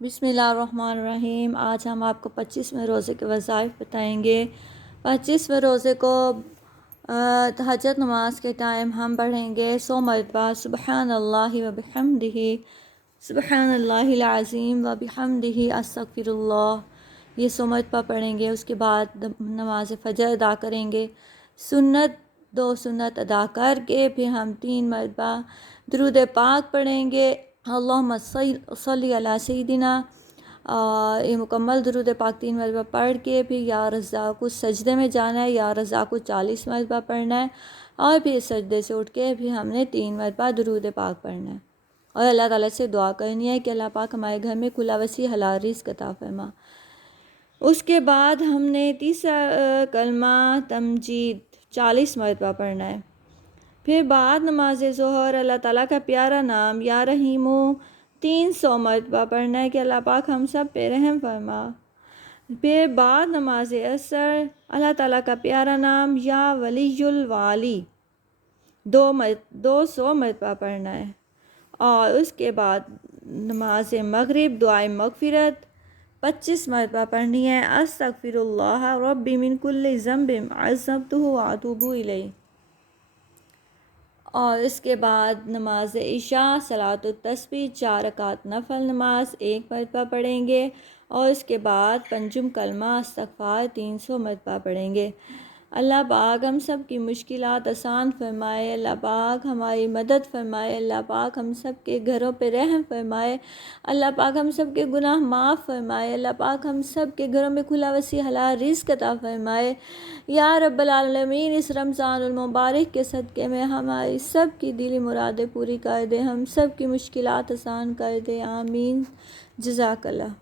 بسم اللہ الرحمن الرحیم۔ آج ہم آپ کو 25ویں روزے کے وظائف بتائیں گے۔ 25ویں روزے کو تہجد نماز کے ٹائم ہم پڑھیں گے 100 مرتبہ سبحان اللہ و بحمدہ، سبحان اللہ العظیم و بحمدہ، استغفر اللہ، یہ 100 مرتبہ پڑھیں گے۔ اس کے بعد نماز فجر ادا کریں گے۔ دو سنت ادا کر کے پھر ہم 3 مرتبہ درود پاک پڑھیں گے، اللہم صلی علی سیدنا۔ یہ مکمل درود پاک 3 مرتبہ پڑھ کے پھر یا رزاق کو سجدے میں جانا ہے، یا رزاق کو 40 مرتبہ پڑھنا ہے، اور پھر سجدے سے اٹھ کے پھر ہم نے 3 مرتبہ درود پاک پڑھنا ہے، اور اللہ تعالیٰ سے دعا کرنی ہے کہ اللہ پاک ہمارے گھر میں کھلا وسیع حلال رزق عطا فرما۔ اس کے بعد ہم نے تیسرا کلمہ تمجید 40 مرتبہ پڑھنا ہے۔ پھر بعد نماز ظہر اللہ تعالیٰ کا پیارا نام یا رحیمو 300 مرتبہ پڑھنا ہے کہ اللہ پاک ہم سب پہ رحم فرما۔ پھر بعد نماز عصر اللہ تعالیٰ کا پیارا نام یا ولی الوالی 200 مرتبہ پڑھنا ہے، اور اس کے بعد نماز مغرب دعائے مغفرت 25 مرتبہ پڑھنی ہے، استغفر اللہ ربی من کل ذنب عذبتہ واتوب الیہ۔ اور اس کے بعد نماز عشاء صلاۃ التسبیح 4 رکعت نفل نماز 1 مرتبہ پڑھیں گے، اور اس کے بعد پنجم کلمہ استغفار 300 مرتبہ پڑھیں گے۔ اللہ پاک ہم سب کی مشکلات آسان فرمائے، اللہ پاک ہماری مدد فرمائے، اللہ پاک ہم سب کے گھروں پہ رحم فرمائے، اللہ پاک ہم سب کے گناہ معاف فرمائے، اللہ پاک ہم سب کے گھروں میں کھلا وسیع حلال رزق عطا فرمائے یا رب العالمین۔ اس رمضان المبارک کے صدقے میں ہماری سب کی دلی مرادیں پوری کر دے، ہم سب کی مشکلات آسان کر دے، آمین۔ جزاک اللہ۔